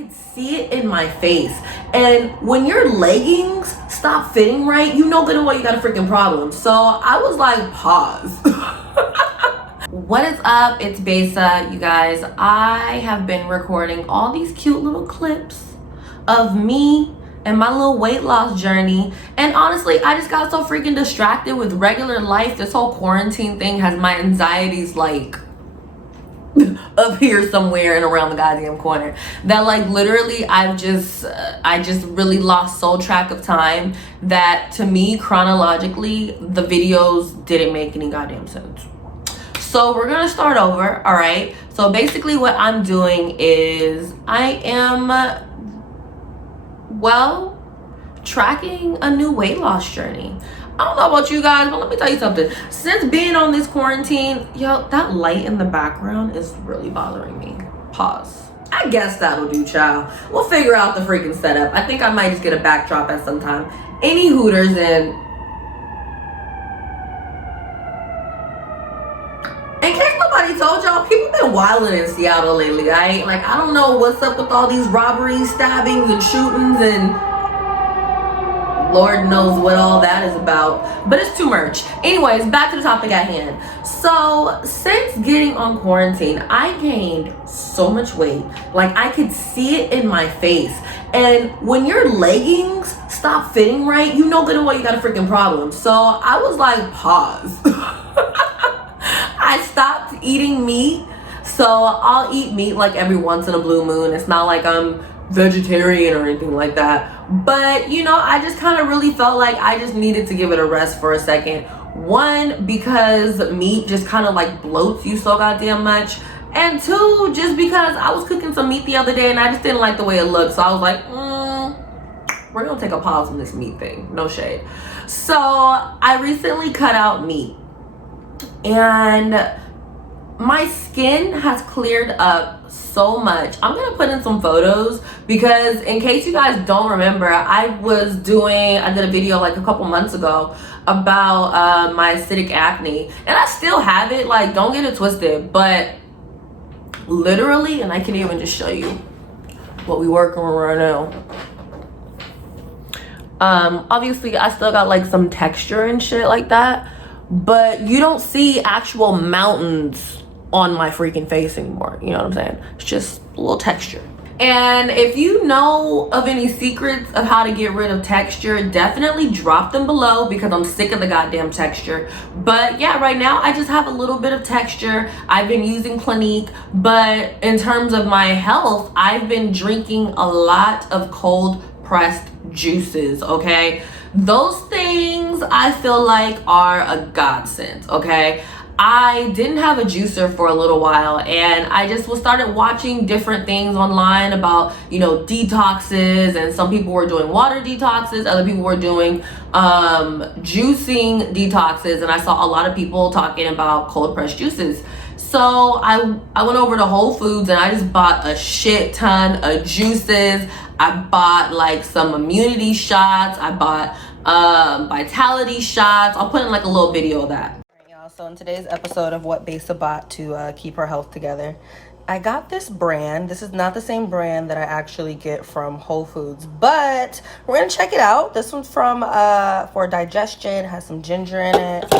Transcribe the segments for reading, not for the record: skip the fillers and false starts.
could see it in my face. And when your leggings stop fitting right, you know good and well you got a freaking problem. So I was like, pause. What is up? It's Besa, you guys. I have been recording all these cute little clips of me and my little weight loss journey, and honestly I just got so freaking distracted with regular life. This whole quarantine thing has my anxieties like up here somewhere and around the goddamn corner, that like literally I just really lost so track of time that to me chronologically the videos didn't make any goddamn sense. So we're gonna start over. All right, so basically what I'm doing is I am tracking a new weight loss journey. I don't know about you guys, but let me tell you something. Since being on this quarantine, yo, that light in the background is really bothering me. Pause. I guess that'll do, child. We'll figure out the freaking setup. I think I might just get a backdrop at some time. Any hooters. And in case nobody told y'all, people been wilding in Seattle lately, right? Like, I don't know what's up with all these robberies, stabbings, and shootings, and Lord knows what all that is about, but it's too much. Anyways, back to the topic at hand. So since getting on quarantine, I gained so much weight. Like, I could see it in my face. And when your leggings stop fitting right, you know good and well you got a freaking problem. So I was like, pause. I stopped eating meat. So I'll eat meat like every once in a blue moon. It's not like I'm vegetarian or anything like that, but you know, I just kind of really felt like I just needed to give it a rest for a second. One, because meat just kind of like bloats you so goddamn much, and two, just because I was cooking some meat the other day and I just didn't like the way it looked. So I was like, we're gonna take a pause on this meat thing, no shade. So I recently cut out meat and my skin has cleared up so much. I'm gonna put in some photos because in case you guys don't remember, I did a video like a couple months ago about my acidic acne, and I still have it. Like, don't get it twisted, but literally, and I can even just show you what we working on right now. Obviously I still got like some texture and shit like that, but you don't see actual mountains on my freaking face anymore. You know what I'm saying? It's just a little texture. And if you know of any secrets of how to get rid of texture, definitely drop them below because I'm sick of the goddamn texture. But yeah, right now I just have a little bit of texture. I've been using Clinique, but in terms of my health, I've been drinking a lot of cold pressed juices, okay? Those things I feel like are a godsend, okay? I didn't have a juicer for a little while, and I just started watching different things online about, you know, detoxes, and some people were doing water detoxes, other people were doing juicing detoxes, and I saw a lot of people talking about cold pressed juices. So I went over to Whole Foods and I just bought a shit ton of juices. I bought like some immunity shots. I bought vitality shots. I'll put in like a little video of that. So in today's episode of what Besa bought to keep her health together, I got this brand. This is not the same brand that I actually get from Whole Foods, but we're gonna check it out. This one's from for digestion. It has some ginger in it.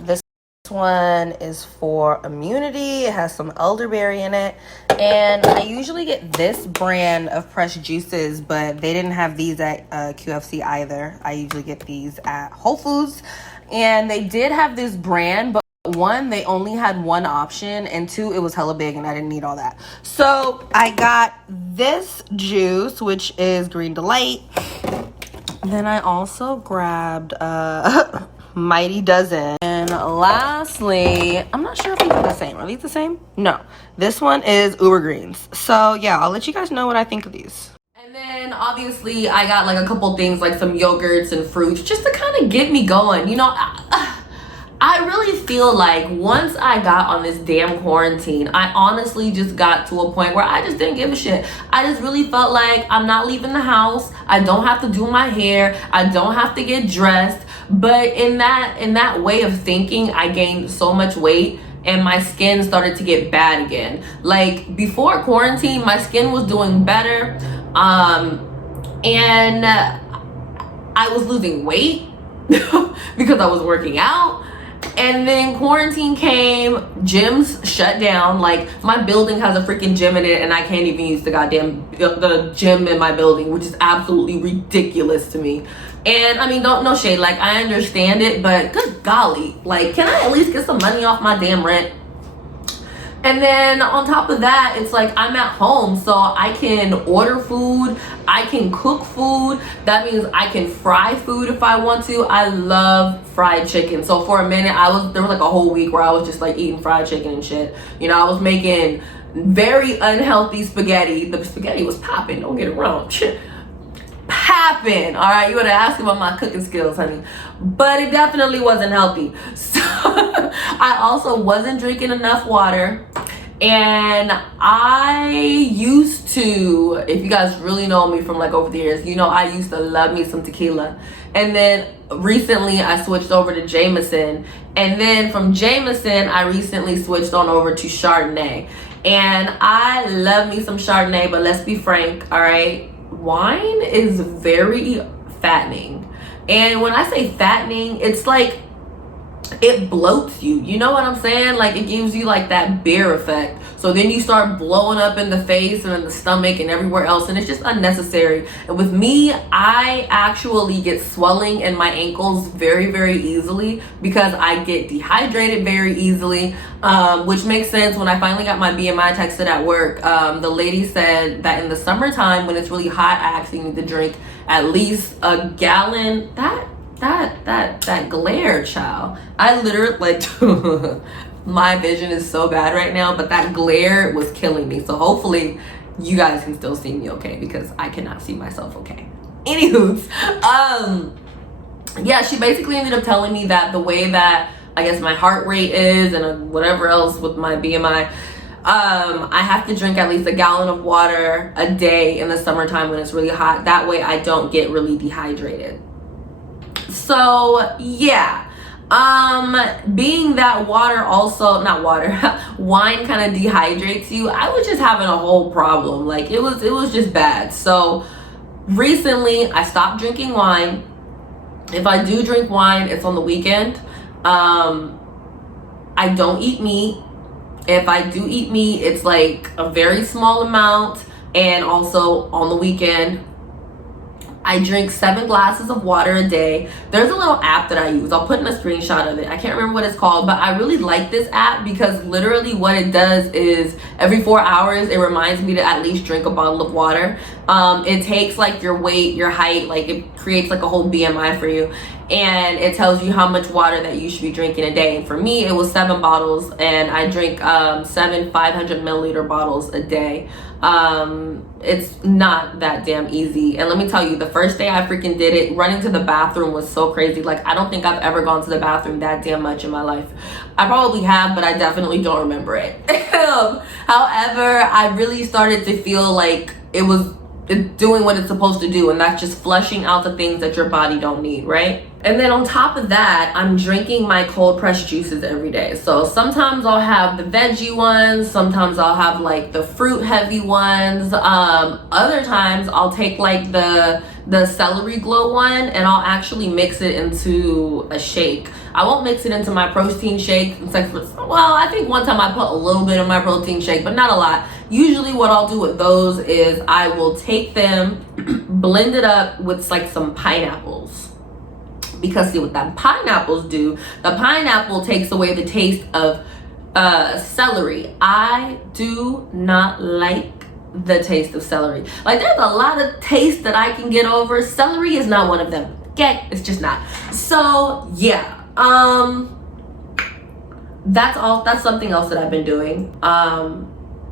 This one is for immunity. It has some elderberry in it, and I usually get this brand of pressed juices, but they didn't have these at QFC either. I usually get these at Whole Foods, and they did have this brand, but one, they only had one option, and two, it was hella big and I didn't need all that. So I got this juice, which is Green Delight. Then I also grabbed Mighty Dozen. And lastly, I'm not sure if these are the same. Are these the same? No. This one is Uber Greens. So yeah, I'll let you guys know what I think of these. And then obviously I got like a couple things like some yogurts and fruits just to kind of get me going. You know, I really feel like once I got on this damn quarantine, I honestly just got to a point where I just didn't give a shit. I just really felt like I'm not leaving the house. I don't have to do my hair. I don't have to get dressed. But in that way of thinking, I gained so much weight. and my skin started to get bad again. Like before quarantine, my skin was doing better, and I was losing weight because I was working out. And then quarantine came, gyms shut down. Like my building has a freaking gym in it and I can't even use the gym in my building, which is absolutely ridiculous to me. And I mean, no shade, like I understand it, but good golly, like can I at least get some money off my damn rent? And then on top of that, it's like I'm at home, so I can order food, I can cook food. That means I can fry food if I want to. I love fried chicken. So for a minute, there was like a whole week where I was just like eating fried chicken and shit. You know, I was making very unhealthy spaghetti. The spaghetti was popping, don't get it wrong. Popping, all right? You would have asked about my cooking skills, honey. But it definitely wasn't healthy. So I also wasn't drinking enough water. And I used to, if you guys really know me from like over the years, you know I used to love me some tequila. And then recently I switched over to Jameson. And then from Jameson, I recently switched on over to Chardonnay. And I love me some Chardonnay, but let's be frank, all right? Wine is very fattening. And when I say fattening, it's like it bloats you, you know what I'm saying? Like it gives you like that beer effect. So then you start blowing up in the face and in the stomach and everywhere else, and it's just unnecessary. And with me, I actually get swelling in my ankles very, very easily because I get dehydrated very easily, which makes sense. When I finally got my BMI texted at work, the lady said that in the summertime when it's really hot, I actually need to drink at least a gallon. That glare, child. I literally like my vision is so bad right now, but that glare was killing me. So hopefully you guys can still see me okay, because I cannot see myself okay. Anywho's, yeah, she basically ended up telling me that the way that I guess my heart rate is and whatever else with my BMI, I have to drink at least a gallon of water a day in the summertime when it's really hot. That way I don't get really dehydrated. So yeah, being that water also, not water, wine kind of dehydrates you, I was just having a whole problem. Like it was just bad. So recently I stopped drinking wine. If I do drink wine, it's on the weekend. I don't eat meat. If I do eat meat, it's like a very small amount. And also on the weekend, I drink 7 glasses of water a day. There's a little app that I use. I'll put in a screenshot of it. I can't remember what it's called, but I really like this app because literally what it does is every 4 hours, it reminds me to at least drink a bottle of water. It takes like your weight, your height, like it creates like a whole BMI for you. And it tells you how much water that you should be drinking a day. And for me, it was 7 bottles, and I drink 7 500 milliliter bottles a day. It's not that damn easy. And let me tell you, the first day I freaking did it, running to the bathroom was so crazy. Like I don't think I've ever gone to the bathroom that damn much in my life. I probably have, but I definitely don't remember it. However, I really started to feel like it was doing what it's supposed to do, and that's just flushing out the things that your body don't need, right? And then on top of that, I'm drinking my cold pressed juices every day. So sometimes I'll have the veggie ones, sometimes I'll have like the fruit heavy ones. Other times I'll take like the celery glow one and I'll actually mix it into a shake. I won't mix it into my protein shake. It's like, well, I think one time I put a little bit in my protein shake, but not a lot. Usually what I'll do with those is I will take them, blend it up with like some pineapples. Because see what that pineapples do, the pineapple takes away the taste of celery. I do not like the taste of celery. Like there's a lot of taste that I can get over. Celery is not one of them. Okay, it's just not. So yeah, that's something else that I've been doing.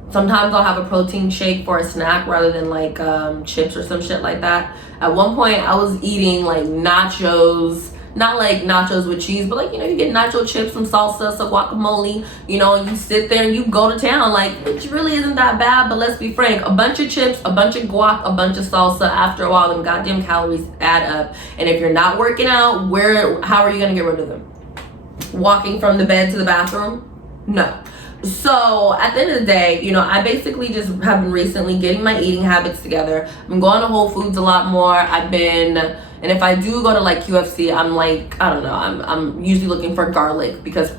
Sometimes I'll have a protein shake for a snack rather than like chips or some shit like that. At one point I was eating like nachos, not like nachos with cheese, but like, you know, you get nacho chips, some salsa, some guacamole, you know, and you sit there and you go to town. Like, it really isn't that bad, but let's be frank, a bunch of chips, a bunch of guac, a bunch of salsa, after a while them goddamn calories add up. And if you're not working out, how are you gonna get rid of them? Walking from the bed to the bathroom? No. So at the end of the day, you know, I basically just have been recently getting my eating habits together. I've been going to Whole Foods a lot more. And if I do go to like QFC, I'm like, I don't know, I'm usually looking for garlic, because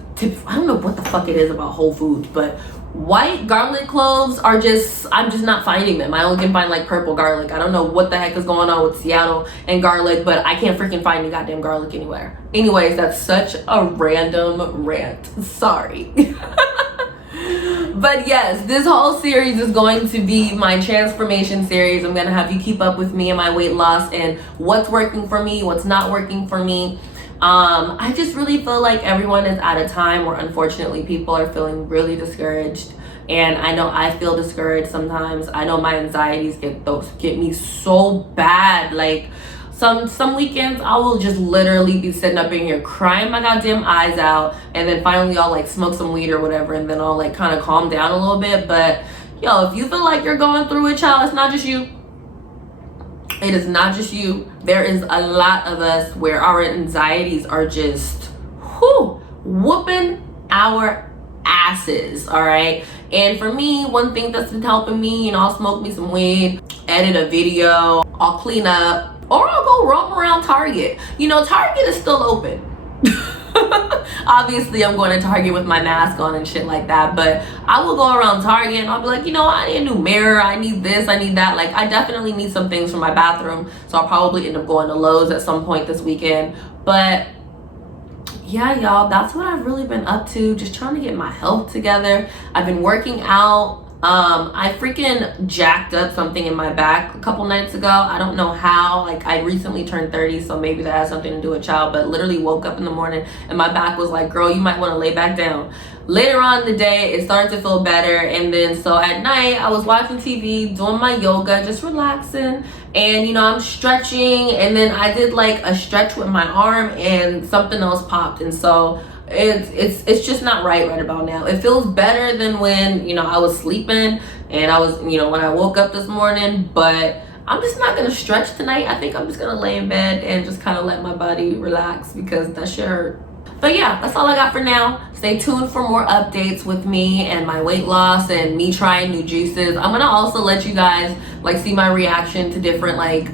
I don't know what the fuck it is about Whole Foods, but white garlic cloves are I'm just not finding them. I only can find like purple garlic. I don't know what the heck is going on with Seattle and garlic, but I can't freaking find any goddamn garlic anywhere. Anyways, that's such a random rant. Sorry. But yes, this whole series is going to be my transformation series. I'm gonna have you keep up with me and my weight loss and what's working for me, what's not working for me. I just really feel like everyone is at a time where unfortunately people are feeling really discouraged, and I know I feel discouraged sometimes. I know my anxieties get me so bad. Like some weekends I will just literally be sitting up in here crying my goddamn eyes out, and then finally I'll like smoke some weed or whatever, and then I'll like kind of calm down a little bit. But yo, if you feel like you're going through it, child, it's not just you. It is not just you. There is a lot of us where our anxieties are just whooping our asses, all right? And for me, one thing that's been helping me, you know, I'll smoke me some weed, edit a video, I'll clean up, or I'll go roam around Target. You know, Target is still open. Obviously I'm going to Target with my mask on and shit like that, but I will go around Target and I'll be like, you know, I need a new mirror, I need this, I need that. Like, I definitely need some things for my bathroom, so I'll probably end up going to Lowe's at some point this weekend. But yeah, y'all, that's what I've really been up to, just trying to get my health together. I've been working out. I freaking jacked up something in my back a couple nights ago. I don't know how. Like, I recently turned 30, so maybe that has something to do with child, but literally woke up in the morning and my back was like, girl, you might want to lay back down. Later on in the day, it started to feel better, and then so at night I was watching TV, doing my yoga, just relaxing, and you know, I'm stretching, and then I did like a stretch with my arm and something else popped, and so it's just not right about now. It feels better than when, you know, I was sleeping and I was, you know, when I woke up this morning, but I'm just not gonna stretch tonight. I think I'm just gonna lay in bed and just kind of let my body relax, because that shit hurt. But yeah, that's all I got for now. Stay tuned for more updates with me and my weight loss and me trying new juices. I'm gonna also let you guys like see my reaction to different like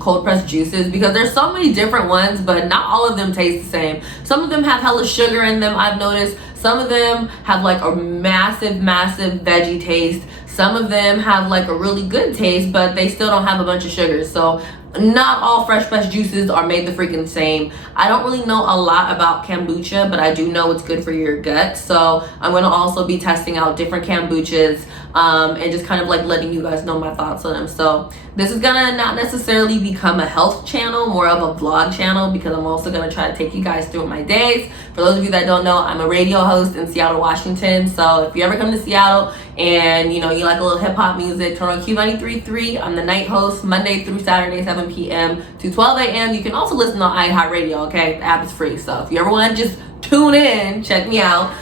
cold pressed juices, because there's so many different ones, but not all of them taste the same. Some of them have hella sugar in them, I've noticed. Some of them have like a massive veggie taste. Some of them have like a really good taste, but they still don't have a bunch of sugars. So not all fresh pressed juices are made the freaking same. I don't really know a lot about kombucha, but I do know it's good for your gut. So I'm going to also be testing out different kombuchas and just kind of like letting you guys know my thoughts on them. So this is gonna not necessarily become a health channel, more of a vlog channel, because I'm also gonna try to take you guys through my days. For those of you that don't know, I'm a radio host in Seattle, Washington. So if you ever come to Seattle and you know you like a little hip hop music, turn on Q93.3. I'm the night host, Monday through Saturday, 7 p.m. to 12 a.m. You can also listen on iHeartRadio, okay? The app is free. So if you ever want to just tune in, check me out.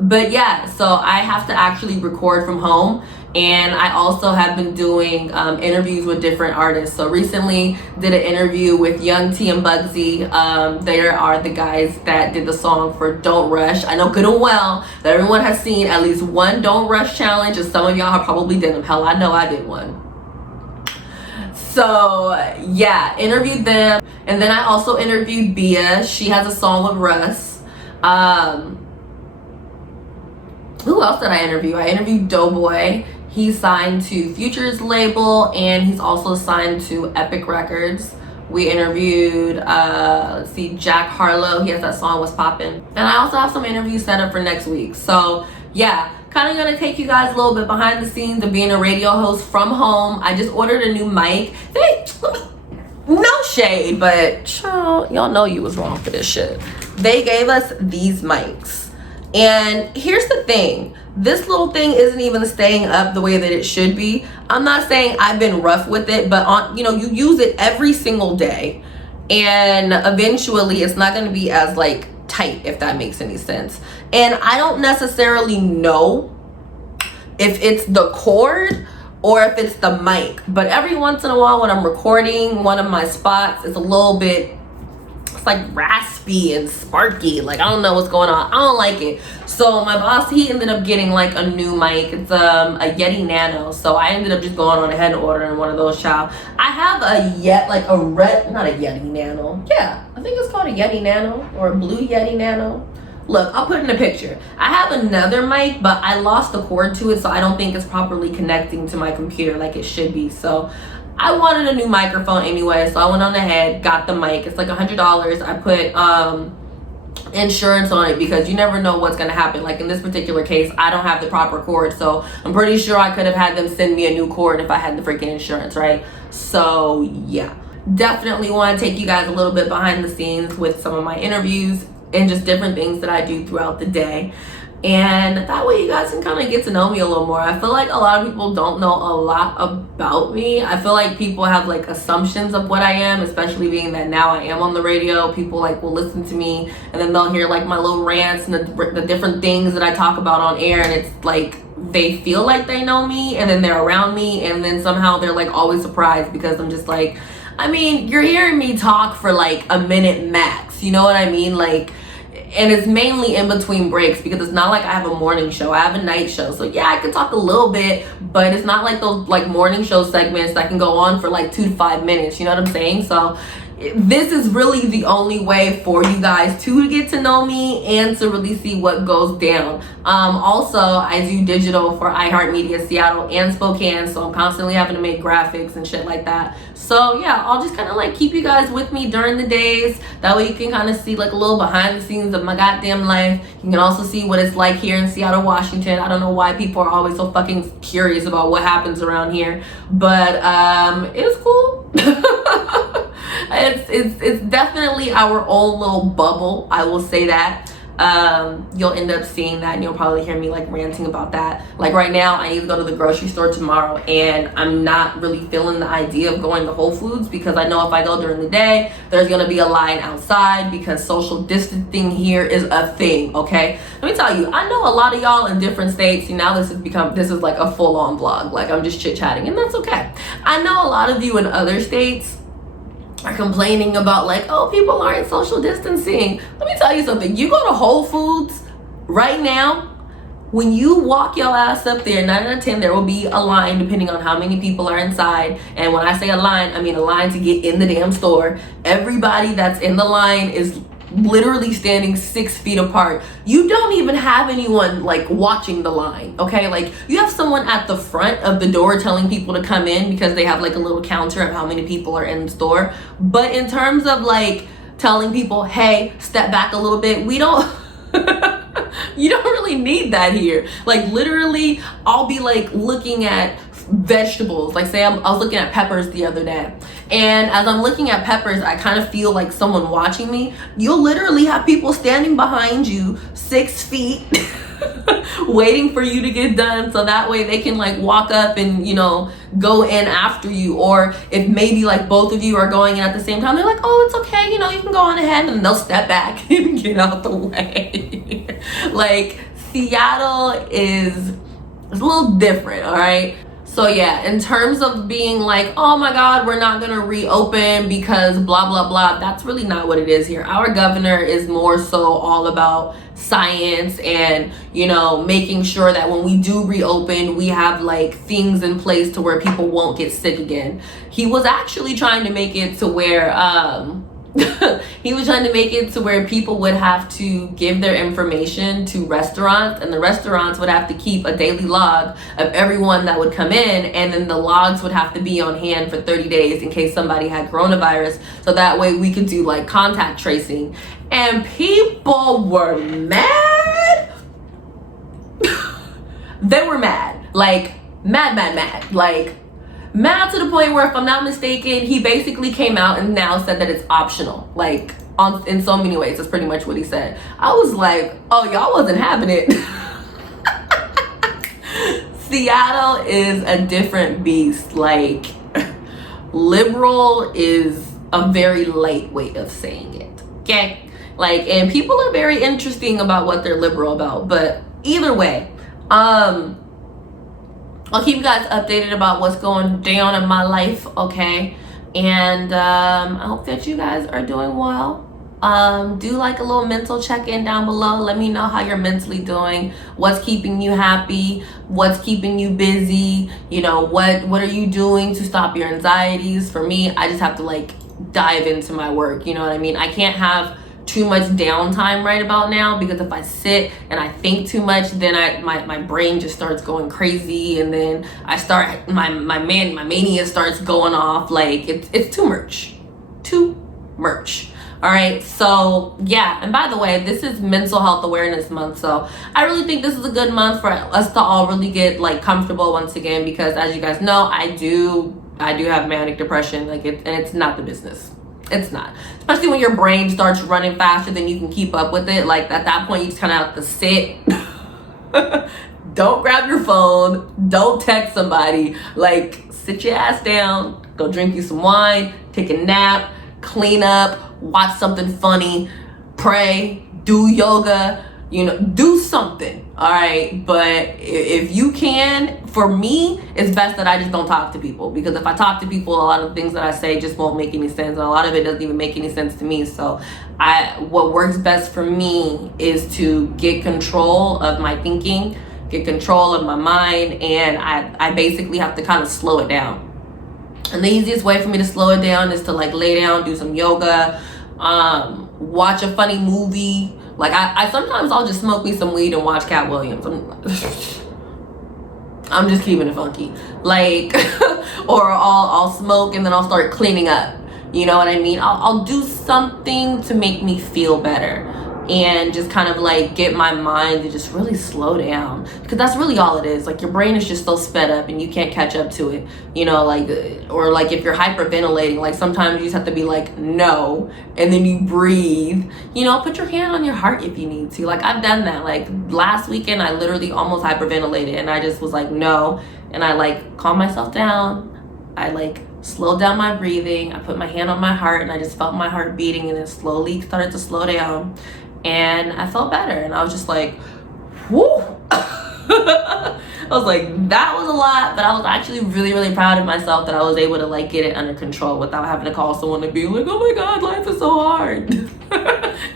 But yeah, so I have to actually record from home. And I also have been doing interviews with different artists. So recently did an interview with Young T and Bugsy. They are the guys that did the song for Don't Rush. I know good and well that everyone has seen at least one Don't Rush challenge, and some of y'all have probably did them. Hell, I know I did one. So yeah, interviewed them. And then I also interviewed Bia. She has a song with Russ. Who else did I interview? I interviewed Doughboy. He's signed to Future's label, and he's also signed to Epic Records. We interviewed, let's see, Jack Harlow. He has that song, What's Poppin'. And I also have some interviews set up for next week. So yeah, kind of gonna take you guys a little bit behind the scenes of being a radio host from home. I just ordered a new mic. No shade, but child, y'all know you was wrong for this shit. They gave us these mics. And here's the thing, this little thing isn't even staying up the way that it should be. I'm not saying I've been rough with it, but on, you know, you use it every single day, and eventually it's not going to be as like tight, if that makes any sense. And I don't necessarily know if it's the cord or if it's the mic, but every once in a while when I'm recording one of my spots, it's a little bit it's like raspy and sparky. Like, I don't know what's going on. I don't like it. So my boss, he ended up getting like a new mic. It's a Yeti Nano. So I ended up just going on ahead and ordering one of those, child. I have not a Yeti Nano. Yeah, I think it's called a Yeti Nano or a blue Yeti Nano. Look, I'll put in a picture. I have another mic, but I lost the cord to it, so I don't think it's properly connecting to my computer like it should be. So I wanted a new microphone anyway, so I went on ahead, got the mic. It's like $100. I put insurance on it because you never know what's gonna happen. Like in this particular case, I don't have the proper cord, so I'm pretty sure I could have had them send me a new cord if I had the freaking insurance, right? So yeah, definitely want to take you guys a little bit behind the scenes with some of my interviews and just different things that I do throughout the day. And that way you guys can kind of get to know me a little more. I feel like a lot of people don't know a lot about me. I feel like people have like assumptions of what I am, especially being that now I am on the radio. People like will listen to me and then they'll hear like my little rants and the different things that I talk about on air, and it's like they feel like they know me and then they're around me and then somehow they're like always surprised because I'm just like, I mean, you're hearing me talk for like a minute max, you know what I mean? Like, and it's mainly in between breaks because it's not like I have a morning show. I have a night show. So yeah, I can talk a little bit, but it's not like those like morning show segments that can go on for like 2 to 5 minutes. You know what I'm saying? So this is really the only way for you guys to get to know me and to really see what goes down. Also, I do digital for iHeartMedia Seattle and Spokane, so I'm constantly having to make graphics and shit like that. So yeah, I'll just kind of like keep you guys with me during the days. That way you can kind of see like a little behind the scenes of my goddamn life. You can also see what it's like here in Seattle, Washington. I don't know why people are always so fucking curious about what happens around here, but it's cool. It's definitely our own little bubble, I will say that. You'll end up seeing that and you'll probably hear me like ranting about that. Like right now, I need to go to the grocery store tomorrow and I'm not really feeling the idea of going to Whole Foods because I know if I go during the day, there's gonna be a line outside because social distancing here is a thing, okay? Let me tell you, I know a lot of y'all in different states, and now this is like a full-on vlog, like I'm just chit-chatting, and that's okay. I know a lot of you in other states are complaining about like, oh, people aren't social distancing. Let me tell you something. You go to Whole Foods right now, when you walk your ass up there, 9 out of 10, there will be a line depending on how many people are inside. And when I say a line, I mean a line to get in the damn store. Everybody that's in the line is literally standing 6 feet apart. You don't even have anyone like watching the line, okay? Like you have someone at the front of the door telling people to come in because they have like a little counter of how many people are in the store. But in terms of like telling people, hey, step back a little bit, we don't you don't really need that here. Like literally I'll be like looking at vegetables, like say I was looking at peppers the other day, and as I'm looking at peppers I kind of feel like someone watching me. You'll literally have people standing behind you 6 feet waiting for you to get done so that way they can like walk up and, you know, go in after you. Or if maybe like both of you are going in at the same time, they're like, oh, it's okay, you know, you can go on ahead, and they'll step back and get out the way. Like Seattle is a little different, all right? So yeah, in terms of being like, oh my God, we're not gonna reopen because blah, blah, blah, that's really not what it is here. Our governor is more so all about science and, you know, making sure that when we do reopen, we have like things in place to where people won't get sick again. He was actually trying to make it to where, he was trying to make it to where people would have to give their information to restaurants, and the restaurants would have to keep a daily log of everyone that would come in, and then the logs would have to be on hand for 30 days in case somebody had coronavirus, so that way we could do like contact tracing. And people were mad. They were mad, like mad, like mad to the point where, if I'm not mistaken, he basically came out and now said that it's optional. Like, in so many ways, that's pretty much what he said. I was like, oh, y'all wasn't having it. Seattle is a different beast. Like, liberal is a very light way of saying it, okay? Like, and people are very interesting about what they're liberal about. But either way, I'll keep you guys updated about what's going down in my life, okay? And I hope that you guys are doing well. do like a little mental check-in down below. Let me know how you're mentally doing, what's keeping you happy, what's keeping you busy, you know, what are you doing to stop your anxieties. For me, I just have to like dive into my work, you know what I mean? I can't have too much downtime right about now, because if I sit and I think too much, then my brain just starts going crazy, and then I start my mania starts going off. Like it's too much. All right, so yeah, and by the way, this is Mental Health Awareness Month, so I really think this is a good month for us to all really get like comfortable once again, because as you guys know, I do have manic depression, like and it's not the business. It's not, especially when your brain starts running faster than you can keep up with it. Like at that point, you just kind of have to sit. Don't grab your phone. Don't text somebody. Like sit your ass down. Go drink you some wine. Take a nap. Clean up. Watch something funny. Pray. Do yoga. You know, do something. All right, but if you can, for me, it's best that I just don't talk to people, because if I talk to people, a lot of things that I say just won't make any sense, and a lot of it doesn't even make any sense to me. So what works best for me is to get control of my thinking, get control of my mind, and I basically have to kind of slow it down. And the easiest way for me to slow it down is to like lay down, do some yoga, watch a funny movie. Like I sometimes I'll just smoke me some weed and watch Cat Williams. I'm just keeping it funky. Like, or I'll smoke and then I'll start cleaning up. You know what I mean? I'll do something to make me feel better, and just kind of like get my mind to just really slow down, because that's really all it is. Like your brain is just so sped up and you can't catch up to it, you know, like, or like if you're hyperventilating, like sometimes you just have to be like, no, and then you breathe, you know, put your hand on your heart if you need to. Like I've done that. Like last weekend, I literally almost hyperventilated, and I just was like, no. And I like calmed myself down. I like slowed down my breathing. I put my hand on my heart, and I just felt my heart beating, and it slowly started to slow down. And I felt better, and I was just like, whoo. I was like, that was a lot, but I was actually really, really proud of myself that I was able to like get it under control without having to call someone to be like, oh my God, life is so hard.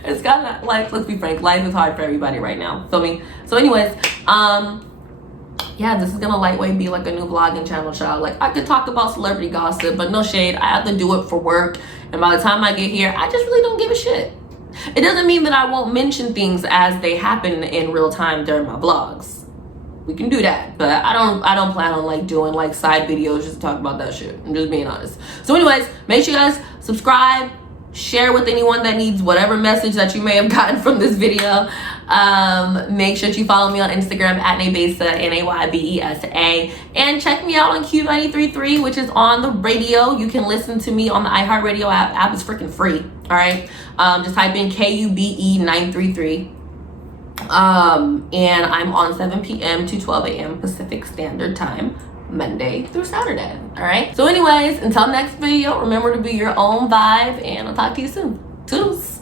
It's kind of life, let's be frank, life is hard for everybody right now. Feel me? So anyways, yeah, this is gonna lightweight be like a new vlogging channel, child. Like I could talk about celebrity gossip, but no shade, I have to do it for work. And by the time I get here, I just really don't give a shit. It doesn't mean that I won't mention things as they happen in real time during my vlogs. We can do that, but I don't plan on like doing like side videos just to talk about that shit. I'm just being honest. So anyways, make sure you guys subscribe, share with anyone that needs whatever message that you may have gotten from this video. Make sure that you follow me on Instagram at Naybesa, Naybesa, and check me out on Q93.3, which is on the radio. You can listen to me on the iHeartRadio app. App is freaking free. All right, just type in KUBE 933. And I'm on 7 p.m. to 12 a.m. Pacific Standard Time, Monday through Saturday. All right. So anyways, until next video, remember to be your own vibe, and I'll talk to you soon. Toodles.